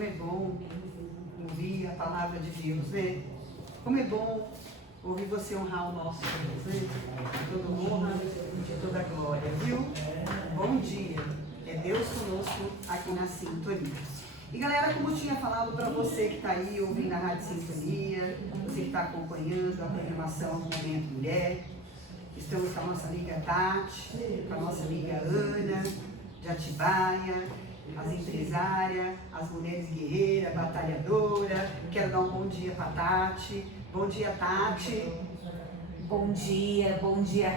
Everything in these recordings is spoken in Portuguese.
Como é bom ouvir a palavra de Deus, né? Como é bom ouvir você honrar o nosso Deus, né? De toda honra, de toda glória, viu? Bom dia. É Deus conosco aqui na Sintonia. E galera, como eu tinha falado para você que está aí ouvindo a Rádio Sintonia, você que está acompanhando a programação Momento Mulher, estamos com a nossa amiga Tati, com a nossa amiga Ana, de Atibaia, as empresárias, as mulheres guerreiras, batalhadoras. Quero dar um bom dia para Tati. Bom dia, Tati. Bom dia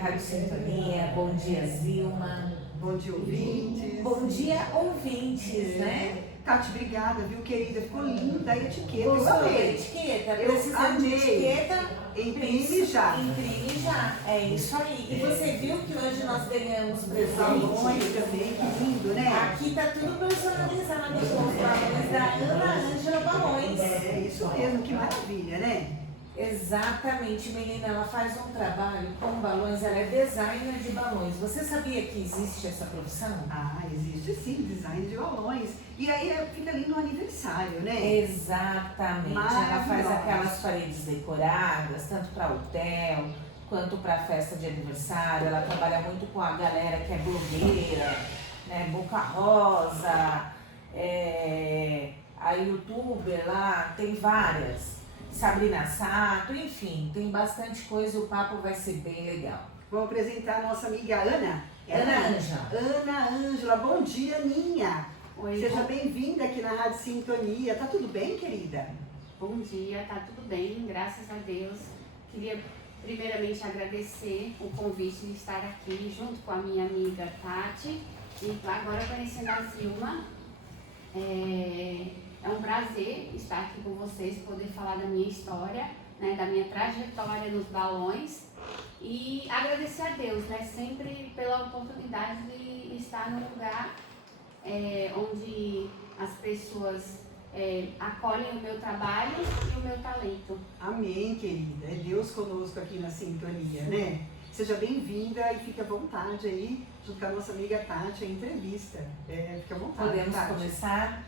Rádio Sintonia, bom dia Zilma. Bom dia, ouvintes. Bom dia, ouvintes, né? Tati, obrigada, viu, querida? Ficou linda a etiqueta. Gostou Eu da amei. etiqueta? Eu Precisando de amei. etiqueta? Imprime já. Imprime já, é isso aí. E você viu que hoje nós ganhamos presente? Balões também, que lindo, né? Aqui tá tudo personalizado com os balões da Ana Ângela Balões. É isso mesmo, que maravilha, né? Exatamente, menina, ela faz um trabalho com balões, ela é designer de balões. Você sabia que existe essa profissão? Ah, existe sim, design de balões. E aí fica ali no aniversário, né? Exatamente, ela faz aquelas paredes decoradas, tanto para hotel quanto para festa de aniversário. Ela trabalha muito com a galera que é blogueira, né? Boca Rosa, a youtuber lá, tem várias. Sabrina Sato, enfim, tem bastante coisa, o papo vai ser bem legal. Vou apresentar a nossa amiga Ana. Ana Ângela. Ana Ângela, bom dia, Aninha. Oi, Seja bem-vinda aqui na Rádio Sintonia. Tá tudo bem, querida? bom dia, tá tudo bem, graças a Deus. Queria primeiramente agradecer o convite de estar aqui junto com a minha amiga Tati e agora conhecendo a Zilma. É um prazer estar aqui com vocês, poder falar da minha história, né, da minha trajetória nos balões e agradecer a Deus, né, sempre pela oportunidade de estar num lugar onde as pessoas acolhem o meu trabalho e o meu talento. Amém, querida. É Deus conosco aqui na Sintonia, né? Seja bem-vinda e fique à vontade aí, junto com a nossa amiga Tati, a entrevista. Fique à vontade, Podemos Tati. começar?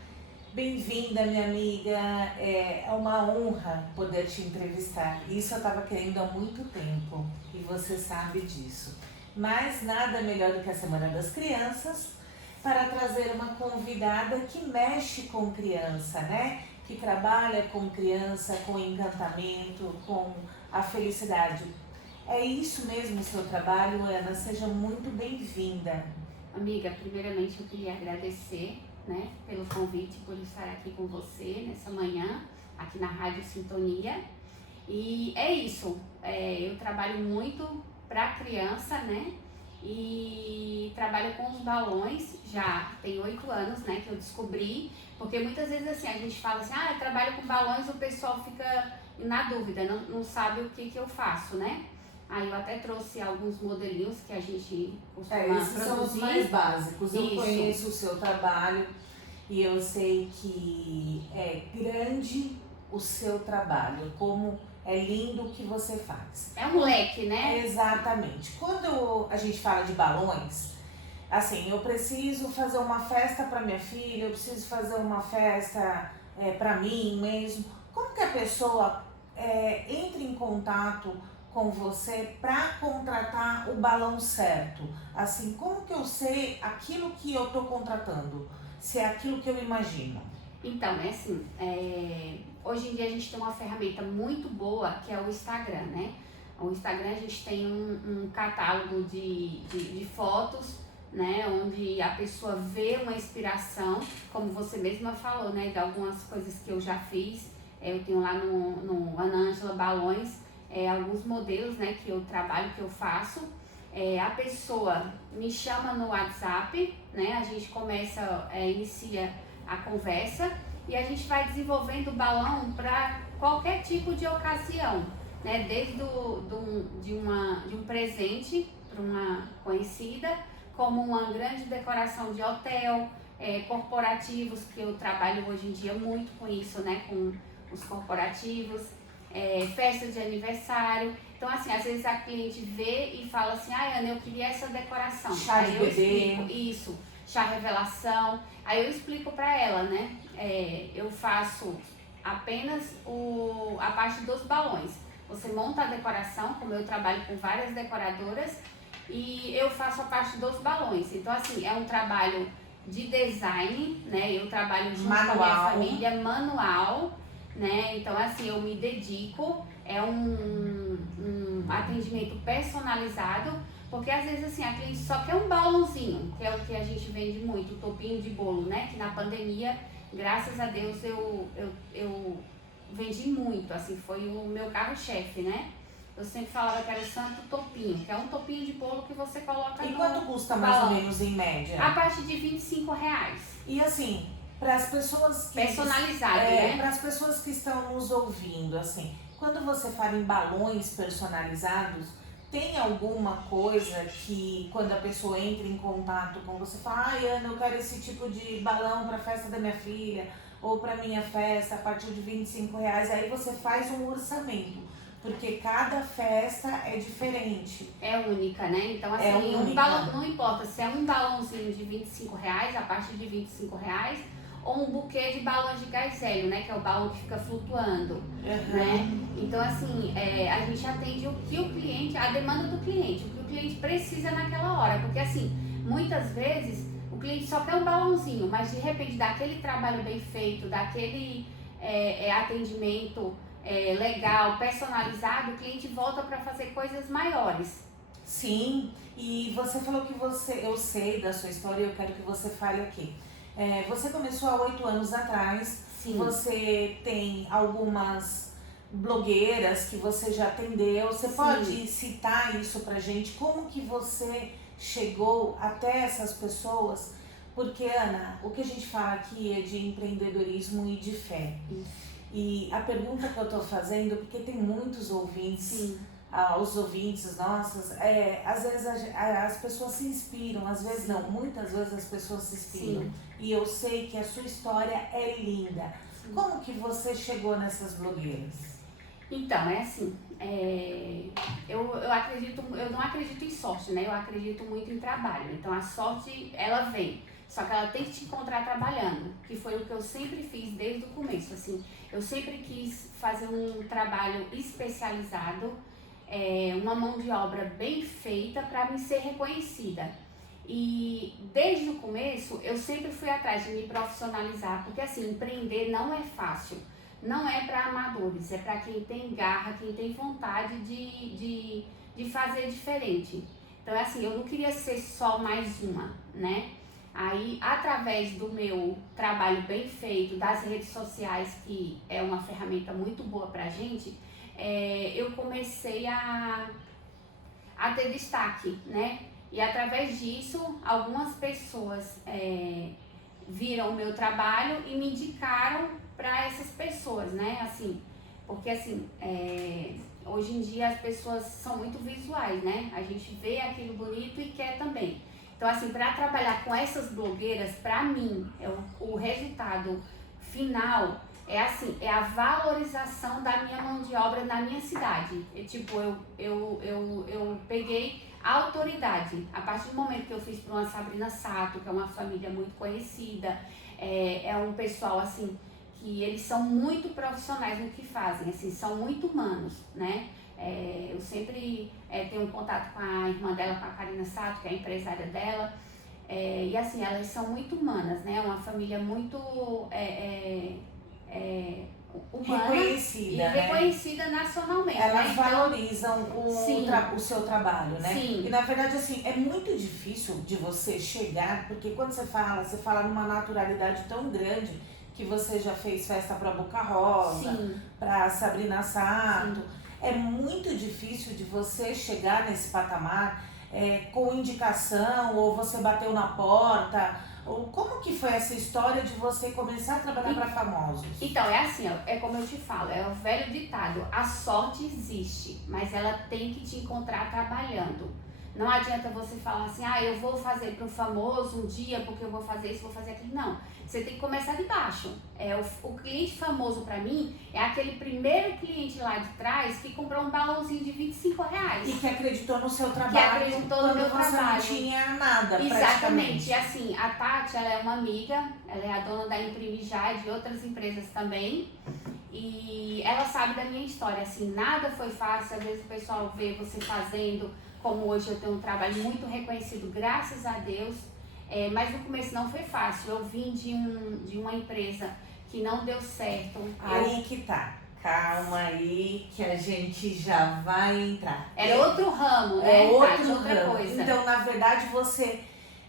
Bem-vinda, minha amiga. É uma honra poder te entrevistar. Isso eu estava querendo há muito tempo e você sabe disso. Mas nada melhor do que a Semana das Crianças para trazer uma convidada que mexe com criança, né? Que trabalha com criança, com encantamento, com a felicidade. É isso mesmo o seu trabalho, Ana. Seja muito bem-vinda. Amiga, primeiramente eu queria agradecer, né, pelo convite, por estar aqui com você nessa manhã, aqui na Rádio Sintonia. E é isso, eu trabalho muito para criança, né, e trabalho com os balões, já tem 8 anos, né, que eu descobri, porque muitas vezes assim, a gente fala assim, eu trabalho com balões, o pessoal fica na dúvida, não sabe o que eu faço, né. Aí eu até trouxe alguns modelinhos que a gente costuma Esses produzir. são os mais básicos. Eu Isso. conheço o seu trabalho e eu sei que é grande o seu trabalho, como é lindo o que você faz. É um leque, né? Exatamente. Quando a gente fala de balões, assim, eu preciso fazer uma festa para minha filha, eu preciso fazer uma festa para mim mesmo. Como que a pessoa entra em contato com você para contratar o balão certo? Assim, como que eu sei aquilo que eu estou contratando? Se é aquilo que eu imagino? Então, é assim, hoje em dia a gente tem uma ferramenta muito boa que é o Instagram, né? O Instagram a gente tem um catálogo de fotos, né? Onde a pessoa vê uma inspiração, como você mesma falou, né? De algumas coisas que eu já fiz. Eu tenho lá no Ana Ângela Balões, alguns modelos, né, que eu trabalho, que eu faço. A pessoa me chama no WhatsApp, né, a gente inicia a conversa e a gente vai desenvolvendo o balão para qualquer tipo de ocasião, né, desde de um presente para uma conhecida, como uma grande decoração de hotel, corporativos, que eu trabalho hoje em dia muito com isso, né, com os corporativos, festa de aniversário. Então, assim, às vezes a cliente vê e fala assim, Ana, eu queria essa decoração. Chá de bebê. Explico, isso, chá revelação. Aí eu explico pra ela, né, eu faço apenas a parte dos balões. Você monta a decoração, como eu trabalho com várias decoradoras, e eu faço a parte dos balões. Então, assim, é um trabalho de design, né? Eu trabalho junto com a minha família, manual, né? Então, assim, eu me dedico, é um atendimento personalizado, porque às vezes, assim, a cliente só quer um balãozinho, que é o que a gente vende muito, o topinho de bolo, né? Que na pandemia, graças a Deus, eu vendi muito, assim, foi o meu carro-chefe, né? Eu sempre falava que era o santo topinho, que é um topinho de bolo que você coloca E no quanto custa mais ou balão. menos em média? A partir de R$25. E assim, para as pessoas que... Personalizado, né? Para as pessoas que estão nos ouvindo, assim, quando você fala em balões personalizados, tem alguma coisa que quando a pessoa entra em contato com você, fala, ai Ana, eu quero esse tipo de balão para a festa da minha filha, ou para minha festa a partir de R$25, aí você faz um orçamento. Porque cada festa é diferente. É única, né? Então, assim, um balão, não importa se é um balãozinho de R$25, a partir de R$25, ou um buquê de balões de gás hélio, né? Que é o balão que fica flutuando, né? Então, assim, a gente atende o que o cliente, a demanda do cliente, o que o cliente precisa naquela hora. Porque, assim, muitas vezes o cliente só quer um balãozinho, mas de repente daquele trabalho bem feito, daquele atendimento legal, personalizado, o cliente volta para fazer coisas maiores. Sim, e você falou que eu sei da sua história e eu quero que você fale aqui. Você começou há 8 anos atrás. Sim. Você tem algumas blogueiras que você já atendeu. Você pode citar isso pra gente? Como que você chegou até essas pessoas? Porque, Ana, o que a gente fala aqui é de empreendedorismo e de fé. Isso. E a pergunta que eu tô fazendo, porque tem muitos ouvintes, os ouvintes nossos, às vezes as pessoas se inspiram, às vezes não, muitas vezes as pessoas se inspiram. Sim. E eu sei que a sua história é linda. Sim. Como que você chegou nessas blogueiras? Então, é assim, eu não acredito em sorte, né? Eu acredito muito em trabalho. Então a sorte, ela vem. Só que ela tem que te encontrar trabalhando, que foi o que eu sempre fiz desde o começo, assim. Eu sempre quis fazer um trabalho especializado, uma mão de obra bem feita para me ser reconhecida. E desde o começo eu sempre fui atrás de me profissionalizar, porque assim, empreender não é fácil, não é para amadores, é para quem tem garra, quem tem vontade de fazer diferente. Então é assim, eu não queria ser só mais uma, né? Aí, através do meu trabalho bem feito, das redes sociais, que é uma ferramenta muito boa pra gente, eu comecei a ter destaque, né? E através disso, algumas pessoas viram o meu trabalho e me indicaram para essas pessoas, né? Assim, porque assim, hoje em dia as pessoas são muito visuais, né? A gente vê aquilo bonito e quer também. Então, assim, para trabalhar com essas blogueiras, para mim, o resultado final é assim, é a valorização da minha mão de obra na minha cidade. Eu peguei a autoridade. A partir do momento que eu fiz para uma Sabrina Sato, que é uma família muito conhecida, é um pessoal, assim, que eles são muito profissionais no que fazem, assim, são muito humanos, né? Eu sempre tenho contato com a irmã dela, com a Karina Sato, que é a empresária dela, e assim, elas são muito humanas, né? Uma família muito humana, reconhecida, e reconhecida nacionalmente. Elas né? valorizam o seu trabalho, né? Sim. E na verdade, assim, é muito difícil de você chegar, porque quando você fala numa naturalidade tão grande, que você já fez festa para Boca Rosa, para Sabrina Sato. Sim. É muito difícil de você chegar nesse patamar com indicação, ou você bateu na porta, ou como que foi essa história de você começar a trabalhar para famosos? Então, é assim, é como eu te falo, é o velho ditado, a sorte existe, mas ela tem que te encontrar trabalhando, Não adianta você falar assim, eu vou fazer para o famoso um dia, porque eu vou fazer isso, vou fazer aquilo. Não, você tem que começar de baixo. O cliente famoso para mim é aquele primeiro cliente lá de trás que comprou um balãozinho de R$25. E que acreditou no seu trabalho. Que acreditou no meu trabalho. Não tinha nada, Exatamente. E assim, a Tati, ela é uma amiga, ela é a dona da Imprime Já e de outras empresas também. E ela sabe da minha história, assim, nada foi fácil. Às vezes o pessoal vê você fazendo, como hoje eu tenho um trabalho muito reconhecido, graças a Deus. Mas no começo não foi fácil. Eu vim de uma empresa que não deu certo. Aí que tá. Calma aí, que a gente já vai entrar. Era outro ramo, né? Outra ramo. Coisa. Então, na verdade, você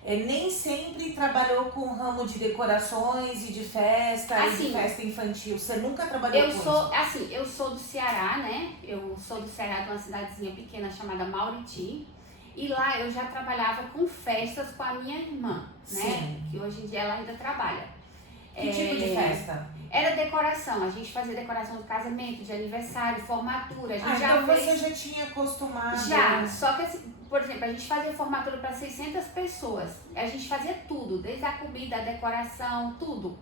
nem sempre trabalhou com o ramo de decorações e de festa, assim, e de festa infantil. Você nunca trabalhou com isso? Assim, eu sou do Ceará, né? Eu sou do Ceará, de uma cidadezinha pequena chamada Mauriti. E lá eu já trabalhava com festas com a minha irmã, né? Sim. Que hoje em dia ela ainda trabalha. Que tipo de festa? Era decoração. A gente fazia decoração de casamento, de aniversário, formatura. A gente então você já tinha acostumado? Já, só que assim, por exemplo, a gente fazia formatura para 600 pessoas. A gente fazia tudo, desde a comida, a decoração, tudo.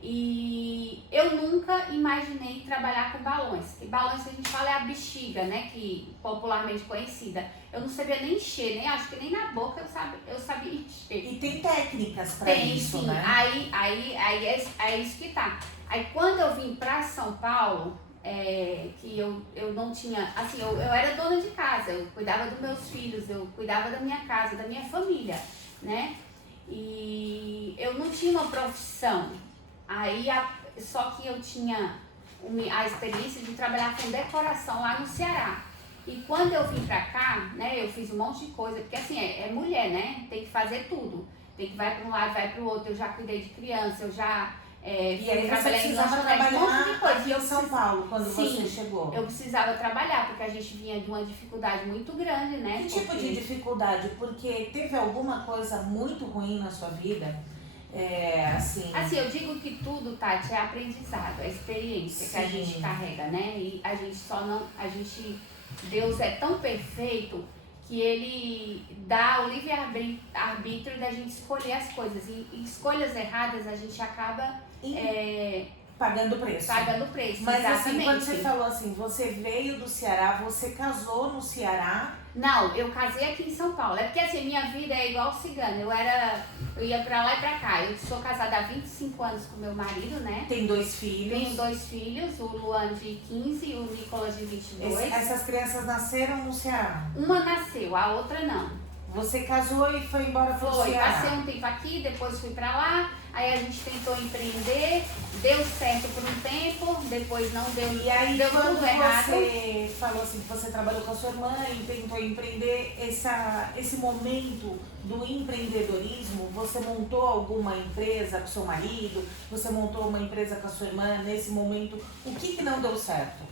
E eu nunca imaginei trabalhar com balões. E balões que a gente fala é a bexiga, né? Que popularmente conhecida. Eu não sabia nem encher, nem acho que nem na boca eu sabia encher. E tem técnicas para isso, sim, né? Aí é isso que tá. Aí quando eu vim pra São Paulo, que eu não tinha, assim, eu era dona de casa, eu cuidava dos meus filhos, eu cuidava da minha casa, da minha família, né? E eu não tinha uma profissão. Só que eu tinha a experiência de trabalhar com decoração lá no Ceará. E quando eu vim pra cá, né, eu fiz um monte de coisa, porque assim, é mulher, né? Tem que fazer tudo. Tem que vai para um lado, vai pro outro. Eu já cuidei de criança, eu já E aí você trabalhei em precisava lanchonete, um monte de trabalhar coisa. aqui em São Paulo, quando Sim, você chegou. eu precisava trabalhar, porque a gente vinha de uma dificuldade muito grande, né? Que tipo de dificuldade? Porque teve alguma coisa muito ruim na sua vida? Assim, eu digo que tudo, Tati, é aprendizado, é experiência que a gente carrega, né? E a gente Deus é tão perfeito que Ele dá o livre-arbítrio da gente escolher as coisas. E escolhas erradas a gente acaba pagando preço. Mas exatamente. assim, quando você falou assim, você veio do Ceará, você casou no Ceará? Não, eu casei aqui em São Paulo. É porque assim, minha vida é igual cigana. Eu ia pra lá e pra cá. Eu sou casada há 25 anos com meu marido, né? Tem 2 filhos. Tenho 2 filhos, o Luan de 15 e o Nicolas de 22. Essas crianças nasceram no Ceará? Uma nasceu, a outra não. Você casou e foi embora pro Ceará? Passei um tempo aqui, depois fui pra lá. Aí a gente tentou empreender, deu certo por um tempo, depois não deu, e aí, deu quando tudo errado. Você falou assim, que você trabalhou com a sua irmã e tentou empreender, esse momento do empreendedorismo, você montou alguma empresa com seu marido, você montou uma empresa com a sua irmã nesse momento, o que não deu certo?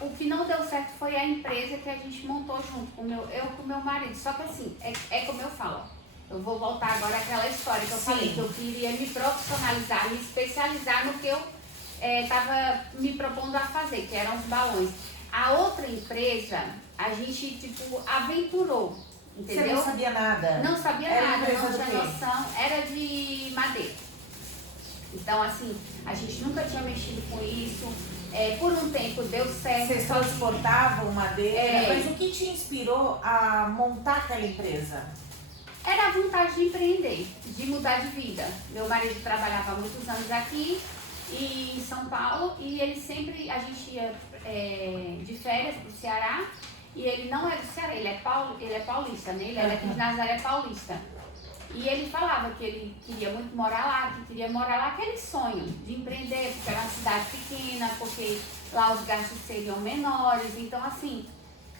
O que não deu certo foi a empresa que a gente montou junto, eu com meu marido. Só que assim, é como eu falo, eu vou voltar agora àquela história que eu falei, que eu queria me profissionalizar, me especializar no que eu estava me propondo a fazer, que eram os balões. A outra empresa, a gente, aventurou, entendeu? Você não sabia nada? Não sabia Era nada, empresa não tinha noção, era de madeira. Então, assim, a gente nunca tinha mexido com isso. Por um tempo deu certo. Vocês transportavam madeira, mas o que te inspirou a montar aquela empresa? Era a vontade de empreender, de mudar de vida. Meu marido trabalhava há muitos anos aqui em São Paulo e a gente ia de férias pro Ceará e ele não é do Ceará, ele é paulista, né? Ele é daqui de Nazaré Paulista. E ele falava que ele queria muito morar lá, aquele sonho de empreender, porque era uma cidade pequena, porque lá os gastos seriam menores. Então, assim,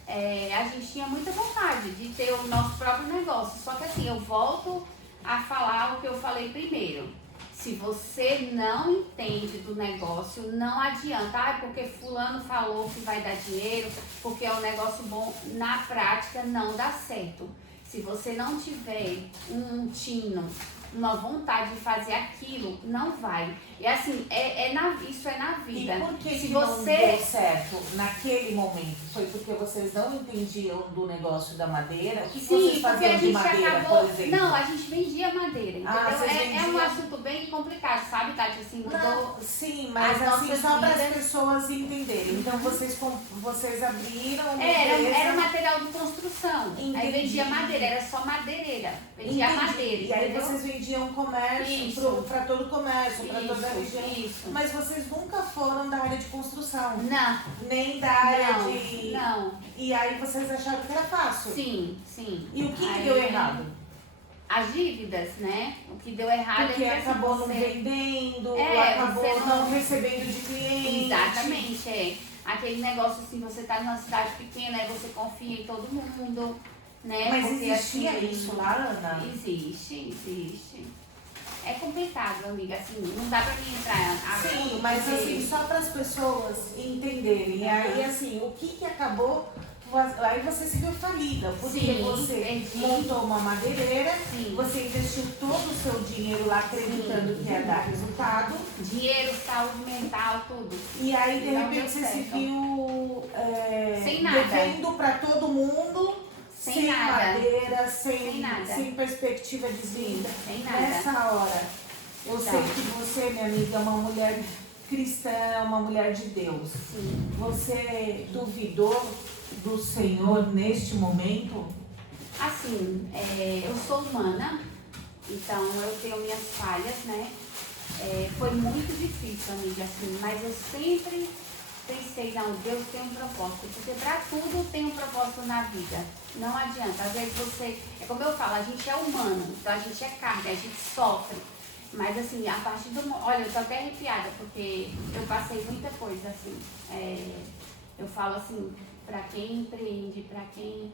a gente tinha muita vontade de ter o nosso próprio negócio. Só que, assim, eu volto a falar o que eu falei primeiro. Se você não entende do negócio, não adianta. Porque fulano falou que vai dar dinheiro, porque é um negócio bom. Na prática, não dá certo. Se você não tiver um tino, uma vontade de fazer aquilo, não vai. E assim, isso é na vida. E por que Se que você... não deu certo naquele momento? Foi porque vocês não entendiam do negócio da madeira? O que vocês Sim, porque faziam a de gente madeira, acabou. por exemplo? Não, a gente vendia madeira, entendeu? Ah, vocês É um vendiam? assunto bem complicado, sabe, Tati? Assim, mudou. Não, sim, mas as assim, nossas só para as vidas. pessoas entenderem. Então vocês abriram uma Era empresa. material de construção. Aí Entendi. vendia madeira, era só madeireira. Vendia Entendi. madeira. E aí entendeu? vocês vendiam comércio Isso. para todo o comércio, para toda a região. Isso. Mas vocês nunca foram da área de construção, Não, nem da área não, de. não. E aí vocês acharam que era fácil. Sim, sim. E o que Aí, deu errado? As dívidas, né? O que deu errado Porque é que assim, acabou não você... vendendo, você acabou não recebendo de cliente. Exatamente, é. Aquele negócio assim, você tá numa cidade pequena, aí você confia em todo mundo, né? Mas porque, existia assim, isso lá, Ana? Existe. É complicado, amiga, assim, não dá pra mim entrar a Sim, fundo, mas porque- assim, só para as pessoas entenderem. E aí, assim, o que acabou. Aí você se viu falida, porque Sim, você perdi. montou uma madeireira, Sim. você investiu todo o seu dinheiro lá acreditando que ia dar resultado. Dinheiro, saúde mental, tudo. E aí, de Não repente, deu você se certo. viu Sem nada. devendo para todo mundo, Sem nada. madeira, Sem nada. sem perspectiva de vida. Sem nada. Nessa hora, eu sei Então. que você, minha amiga, é uma mulher cristã, uma mulher de Deus. Sim. Você duvidou do Senhor neste momento? Assim, eu sou humana, então eu tenho minhas falhas, né? Foi muito difícil, amiga, assim, mas eu sempre pensei, não, Deus tem um propósito, porque pra tudo tem um propósito na vida. Não adianta, às vezes é como eu falo, a gente é humano, então a gente é carne, a gente sofre. Mas assim, a partir do... Olha, eu tô até arrepiada, porque eu passei muita coisa, assim. Eu falo assim, pra quem empreende, pra quem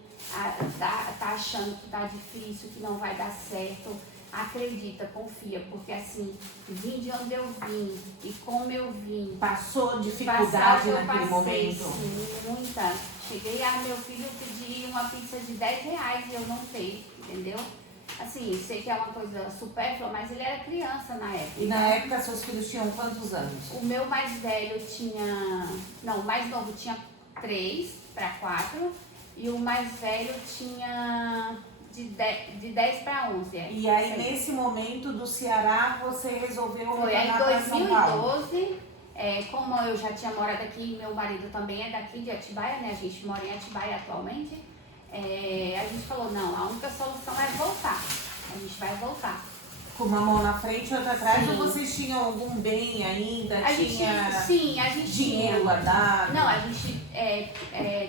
tá achando que tá difícil, que não vai dar certo, acredita, confia, porque assim, vim de onde eu vim e como eu vim. Passou dificuldade Passar o que eu naquele passei, momento? sim, muita. Cheguei a meu filho pedir uma pizza de R$10 e eu não sei, entendeu? Assim, sei que é uma coisa supérflua, mas ele era criança na época. E na época seus filhos tinham quantos anos? O meu mais velho tinha... Não, o mais novo tinha 3 para 4 e o mais velho tinha de 10 para 11. E aí, nesse momento do Ceará, você resolveu Foi aí em retornar para São Paulo? 2012, como eu já tinha morado aqui, meu marido também é daqui de Atibaia, né? A gente mora em Atibaia atualmente. A gente falou, não, a única solução é voltar. A gente vai voltar. Com uma mão na frente e outra atrás, Sim. ou vocês tinham algum bem ainda? A gente dinheiro tinha. guardado? Não, a gente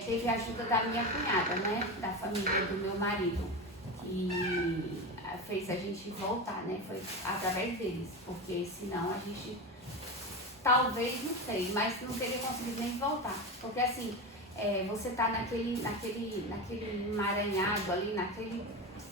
teve a ajuda da minha cunhada, né? Da família do meu marido. Que fez a gente voltar, né? Foi através deles. Porque senão a gente, talvez, não sei, mas não teria conseguido nem voltar. Porque assim, você tá naquele emaranhado ali, naquele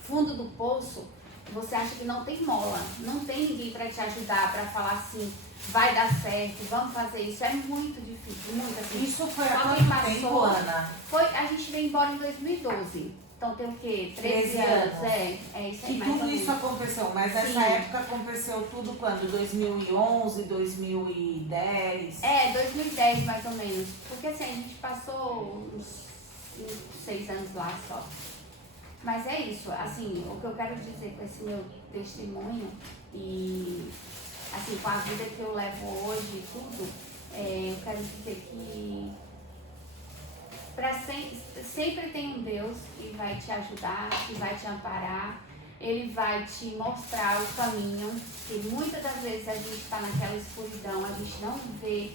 fundo do poço, você acha que não tem mola, não tem ninguém para te ajudar, para falar assim, vai dar certo, vamos fazer isso. É muito difícil, muito assim. Isso foi há Só quanto quem passou- tempo, Ana? A gente veio embora em 2012. Então tem o quê? 13 13 anos. anos. É isso aí, E mais ou tudo menos. isso aconteceu, mas nessa Sim. época aconteceu tudo quando? 2011, 2010? 2010 mais ou menos. Porque assim, a gente passou uns 5, 6 anos lá só. Mas é isso, assim, o que eu quero dizer com esse meu testemunho e assim, com a vida que eu levo hoje e tudo, eu quero dizer que sempre tem um Deus que vai te ajudar, que vai te amparar, Ele vai te mostrar o caminho, que muitas das vezes a gente está naquela escuridão, a gente não vê.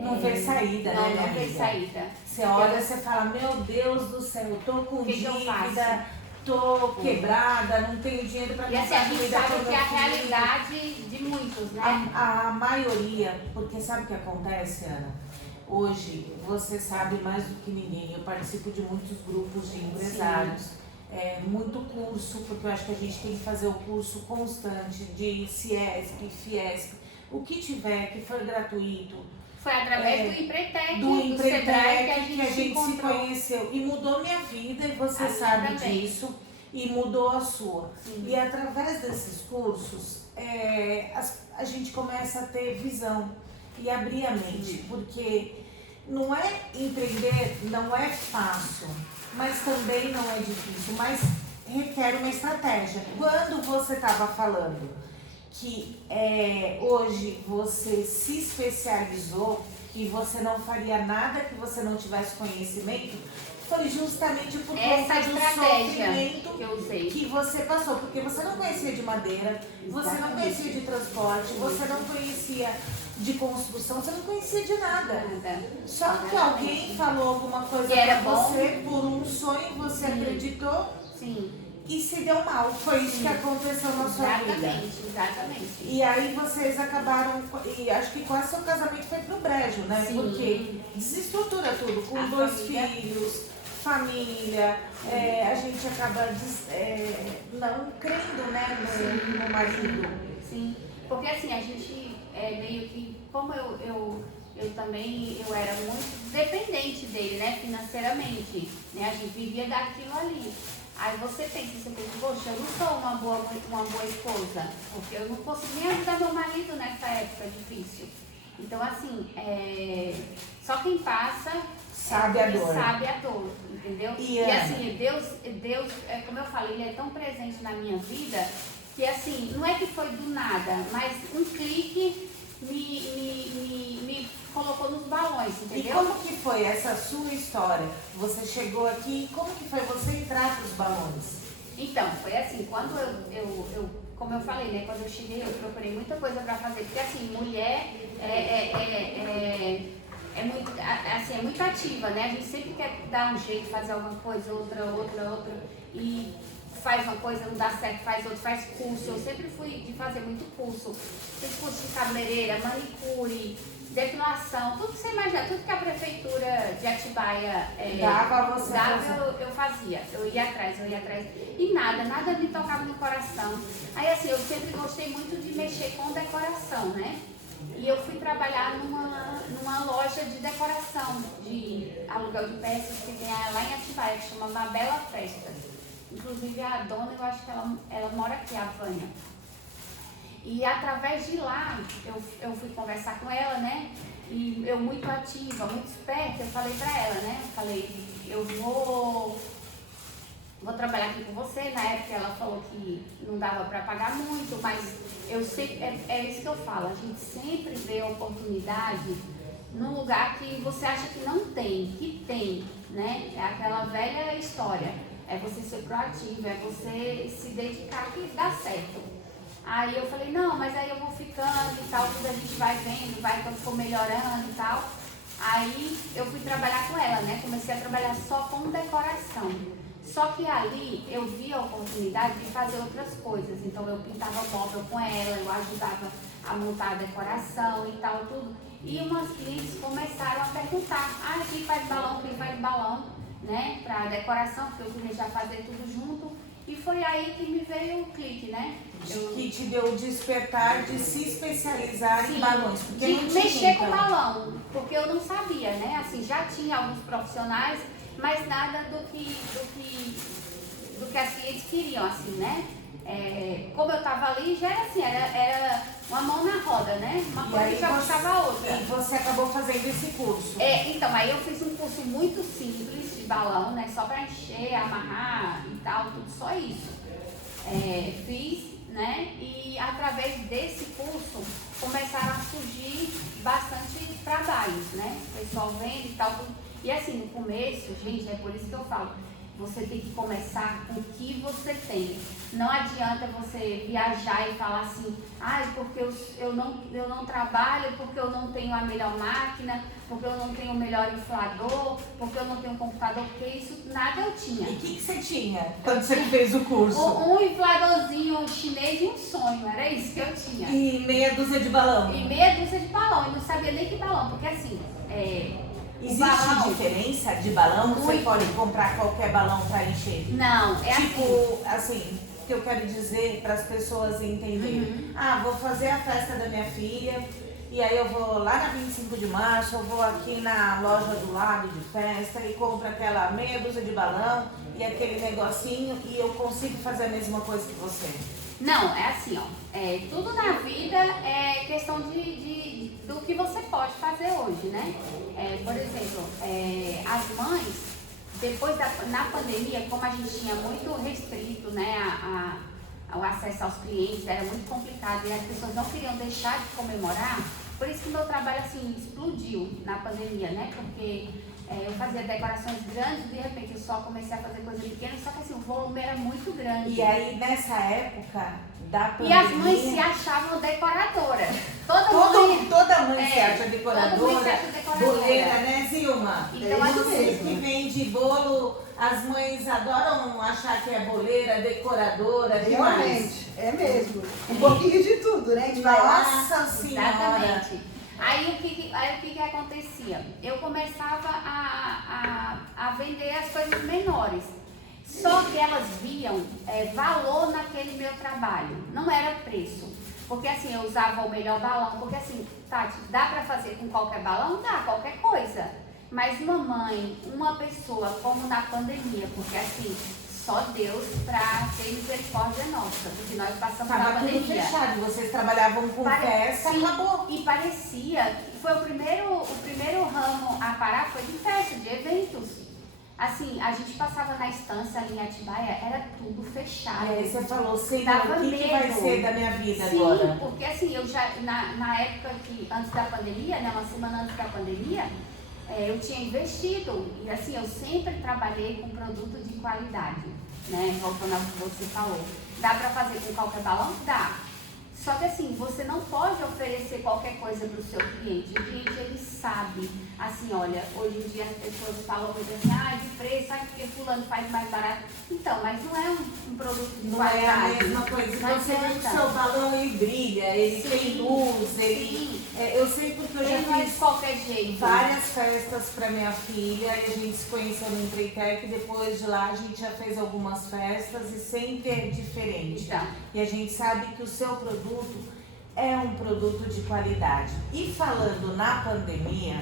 Não vê saída, né, minha Não vê amiga? saída. Você olha e você fala, meu Deus do céu, eu tô com O que eu dívida, faço? tô quebrada, não tenho dinheiro para E assim, comprar a gente comida sabe pro que meu é a filho. realidade de muitos, né? A maioria, porque sabe o que acontece, Ana? Hoje, você sabe mais do que ninguém, eu participo de muitos grupos de empresários, muito curso, porque eu acho que a gente tem que fazer o curso constante de Ciesp, Fiesp, o que tiver, que for gratuito. Foi através do Empretec, Do Sebrae, Empretec que a gente se encontrou. conheceu e mudou minha vida e você A minha sabe também. disso. e mudou a sua. Sim. E através desses cursos, a gente começa a ter visão e abrir a mente, porque não é empreender, não é fácil, mas também não é difícil, mas requer uma estratégia. Quando você estava falando que hoje você se especializou e você não faria nada que você não tivesse conhecimento, foi justamente por Essa conta do estratégia sofrimento que eu usei. que você passou, porque você não conhecia de madeira, você não conhecia de transporte, você não conhecia de construção, você não conhecia de nada. Nada. Só que alguém falou alguma coisa Que era pra bom. você, por um sonho, você acreditou Sim. e se deu mal. Foi isso que aconteceu na sua vida. Exatamente. E aí vocês acabaram, e acho que quase seu casamento foi pro brejo, né? Sim. Porque desestrutura tudo, com A 2 família. filhos, família, a gente acaba não crendo, né, no marido. Sim, porque assim, a gente meio que, como eu também, eu era muito dependente dele, né, financeiramente, né, a gente vivia daquilo ali. Aí você pensa, poxa, eu não sou uma boa esposa, porque eu não consigo nem ajudar meu marido nessa época difícil. Então assim, só quem passa Sabe a dor. sabe a dor, entendeu? E assim, Deus, como eu falei, ele é tão presente na minha vida que assim, não é que foi do nada, mas um clique me colocou nos balões, entendeu? E como que foi essa sua história? Você chegou aqui, como que foi você entrar pros balões? Então, foi assim, quando eu como eu falei, né, quando eu cheguei, eu procurei muita coisa pra fazer, porque assim, mulher é muito ativa, né? A gente sempre quer dar um jeito, fazer alguma coisa, outra, e faz uma coisa, não dá certo, faz outra, faz curso. Eu sempre fui de fazer muito curso. Fiz curso de cabeleireira, manicure, depilação, tudo que você imagina, tudo que a prefeitura de Atibaia dava, eu fazia. Eu ia atrás. E nada me tocava no coração. Aí assim, eu sempre gostei muito de mexer com decoração, né? E eu fui trabalhar numa loja de decoração, de aluguel de peças que tem lá em Atibaia, que chama Mabela Festas. Inclusive a dona, eu acho que ela mora aqui, a Vânia. E através de lá, eu fui conversar com ela, né? E eu muito ativa, muito esperta, eu falei pra ela, né? Eu falei, eu vou trabalhar aqui com você. Na época ela falou que não dava pra pagar muito, mas eu sempre, é isso que eu falo, a gente sempre vê a oportunidade num lugar que você acha que não tem, que tem, né? É aquela velha história, é você ser proativo, é você se dedicar que dá certo. Aí eu falei, não, mas aí eu vou ficando e tal, tudo a gente vai vendo, quando for melhorando e tal. Aí eu fui trabalhar com ela, né? Comecei a trabalhar só com decoração. Só que ali eu vi a oportunidade de fazer outras coisas. Então eu pintava móvel com ela, eu ajudava a montar a decoração e tal, tudo. E umas clientes começaram a perguntar, quem faz balão, né? Pra decoração, porque eu queria já fazer tudo junto. E foi aí que me veio o clique, né? Que te deu o despertar de se especializar em balões. Porque de mexer com balão, porque eu não sabia, né? Assim, já tinha alguns profissionais, mas nada do que as clientes queriam, assim, né? Como eu tava ali, já era assim, era uma mão na roda, né? Uma coisa já puxava a outra. E você acabou fazendo esse curso. Então, aí eu fiz um curso muito simples de balão, né? Só pra encher, amarrar e tal, tudo só isso. Fiz, né? E através desse curso começaram a surgir bastante trabalhos, né? O pessoal vende e tal, tudo. E assim, no começo, gente, é por isso que eu falo, você tem que começar com o que você tem. Não adianta você viajar e falar assim, porque eu não trabalho, porque eu não tenho a melhor máquina, porque eu não tenho o melhor inflador, porque eu não tenho um computador, porque isso nada eu tinha. E o que você tinha quando você fez o curso? Um infladorzinho chinês e um sonho, era isso que eu tinha. E meia dúzia de balão. E meia dúzia de balão, eu não sabia nem que balão, porque assim, existe balão, diferença de balão? Você muito. pode comprar qualquer balão para encher? Não, assim, o que eu quero dizer para as pessoas entenderem. Vou fazer a festa da minha filha e aí eu vou lá na 25 de março, eu vou aqui na loja do lado de festa e compro aquela meia dúzia de balão e aquele negocinho e eu consigo fazer a mesma coisa que você. Não, é assim, ó. Tudo na vida é questão do que você pode fazer hoje, né? Por exemplo, as mães, depois na pandemia, como a gente tinha muito restrito, né, o acesso aos clientes, era muito complicado e as pessoas não queriam deixar de comemorar, por isso que o meu trabalho, assim, explodiu na pandemia, né? Porque eu fazia decorações grandes, de repente eu só comecei a fazer coisa pequena, só que assim, o volume era muito grande. E aí, nessa época da E pandemia... as mães se achavam decoradoras. Toda mãe se acha decoradora, toda mãe se acha decoradora. boleira, né, Zilma? Então, E assim, você que vende bolo, as mães adoram achar que é boleira, decoradora, demais. Realmente, é mesmo. Um pouquinho de tudo, né? A gente vai lá. Nossa Senhora! Exatamente. Aí o que acontecia? Eu começava a vender as coisas menores. Só que elas viam valor naquele meu trabalho. Não era preço. Porque assim, eu usava o melhor balão. Porque assim, Tati, dá pra fazer com qualquer balão? Dá, qualquer coisa. Mas uma mãe, uma pessoa, como na pandemia, porque assim, só Deus pra ter misericórdia nossa, porque nós passamos na Tava tudo pandemia. fechado, vocês trabalhavam com festa, Sim, acabou. e parecia que foi o primeiro ramo a parar foi de festa, de eventos. Assim, a gente passava na estância ali em Atibaia, era tudo fechado. E aí você falou, Senhor, Dava o que vai medo. ser da minha vida Sim, agora? porque assim, eu já, na época que, antes da pandemia, né, uma semana antes da pandemia, eu tinha investido, e assim, eu sempre trabalhei com produto de qualidade, né, voltando ao que você falou. Dá pra fazer com qualquer balão? Dá. Só que assim, você não pode oferecer qualquer coisa para o seu cliente. O cliente, ele sabe, assim, olha, hoje em dia as pessoas falam muito assim, de preço, porque fulano faz mais barato. Então, mas não é um produto de Não qualidade. é a mesma coisa. Não Você vê que o adianta. seu balão ele brilha, ele Sim, tem luz, ele. sim. Eu sei porque eu já Ele não é de fiz qualquer jeito. várias festas para minha filha e a gente se conheceu no Empreitec e depois de lá a gente já fez algumas festas e sempre é diferente. Então. E a gente sabe que o seu produto é um produto de qualidade. E falando na pandemia,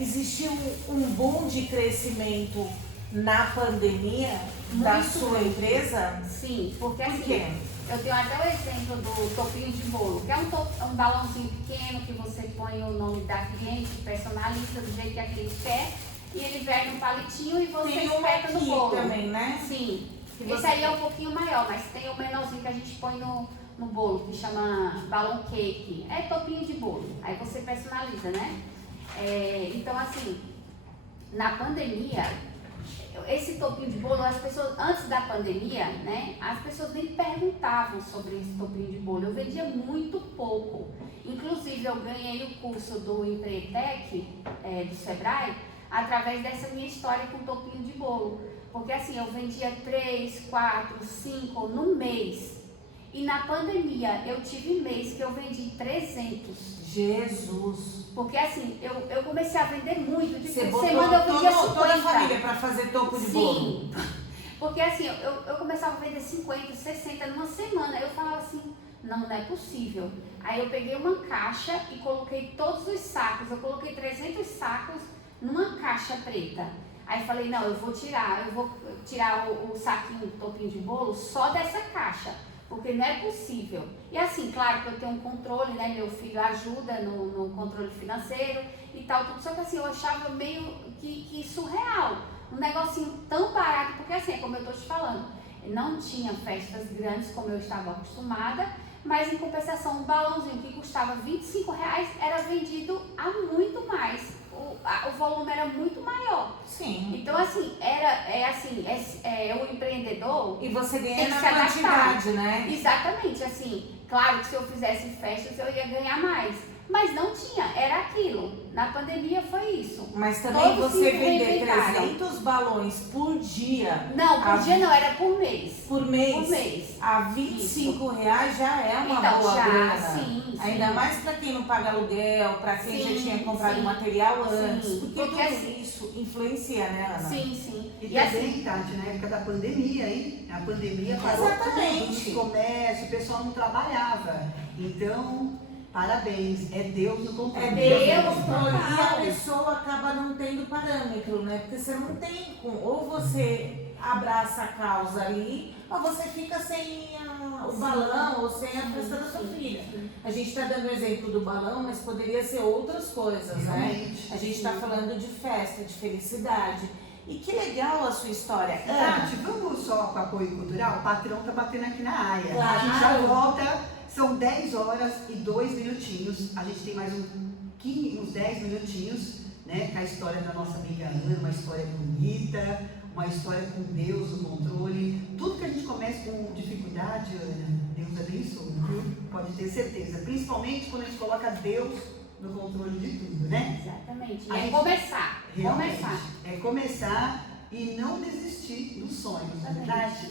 existiu um boom de crescimento na pandemia da Muito. sua empresa? Sim, porque Por assim, quê? eu tenho até o exemplo do topinho de bolo, que é um balãozinho pequeno que você põe o nome da cliente, personaliza do jeito que a cliente quer, e ele vem no palitinho e você Tem uma espeta no aqui bolo. também, né? Sim. Que Esse você- aí é um pouquinho maior, mas tem o menorzinho que a gente põe no bolo, que chama balão cake. É topinho de bolo. Aí você personaliza, né? Então, assim, na pandemia, esse topinho de bolo, as pessoas, antes da pandemia, né? As pessoas nem perguntavam sobre esse topinho de bolo. Eu vendia muito pouco. Inclusive, eu ganhei o curso do Empreitec, do Sebrae, através dessa minha história com topinho de bolo. Porque assim, eu vendia 3, 4, 5 no mês. E na pandemia, eu tive mês que eu vendi 300. Jesus! Porque assim, eu comecei a vender muito. De Você semana botou eu vendia 50. toda a família para fazer topo de bolo? Sim. Porque assim, eu começava a vender 50, 60 numa semana. Eu falava assim, não é possível. Aí eu peguei uma caixa e coloquei todos os sacos. Eu coloquei 300 sacos numa caixa preta. Aí falei, não, eu vou tirar o saquinho do topinho de bolo só dessa caixa, porque não é possível. E assim, claro que eu tenho um controle, né, meu filho ajuda no controle financeiro e tal, tudo, só que assim, eu achava meio que surreal, um negocinho tão barato, porque assim, é como eu tô te falando, não tinha festas grandes como eu estava acostumada, mas em compensação, um balãozinho que custava R$25 era vendido a muito mais. O volume era muito maior. Sim. Então, assim, o empreendedor... E você ganha tem que na se adaptar. quantidade, né? Exatamente, assim, claro que se eu fizesse festas eu ia ganhar mais, mas não tinha, era aquilo. Na pandemia foi isso. Mas também Todos você se vender reinventaram. 300 balões por dia. Não, por a- dia não, era por mês. Por mês. Por mês. A R$25 já é uma Então, boa já, grana. sim. Ainda mais para quem não paga aluguel, para quem já Sim, tinha comprado sim. material antes. Sim, Porque porque tudo assim- isso influencia, né, Ana? Sim, sim. E E assim, também, Tati, na época da pandemia, hein? A pandemia parou Exatamente. tudo, nos comércios, o pessoal não trabalhava. Então, Parabéns, é Deus no controle. É Deus Deus controle. E a total. pessoa acaba não tendo parâmetro, né? Porque você não tem. Ou você abraça a causa ali, ou você fica sem o balão, ou sem a festa da sua filha. A gente está dando o exemplo do balão, mas poderia ser outras coisas, né? Realmente. A gente está falando de festa, de felicidade. E que legal a sua história. Tati, vamos só com apoio cultural? O patrão tá batendo aqui na área. Claro. A gente já volta, são 10 horas e 2 minutinhos. A gente tem mais uns 10 minutinhos, né? Com a história da nossa amiga Ana, uma história bonita, uma história com Deus no controle. Tudo que a gente começa com dificuldade, Ana, Deus abençoa, viu? Pode ter certeza. Principalmente quando a gente coloca Deus no controle de tudo, né? Exatamente. A É gente- começar. Realmente, Começar. é começar e não desistir dos sonhos, não é verdade?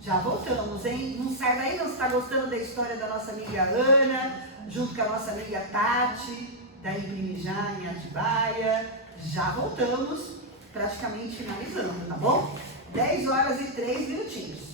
Já voltamos, hein? Não sai daí, não. Você está gostando da história da nossa amiga Ana, junto com a nossa amiga Tati, da Imprimijá, em Atibaia. Já voltamos, praticamente finalizando, tá bom? 10 horas e 3 minutinhos.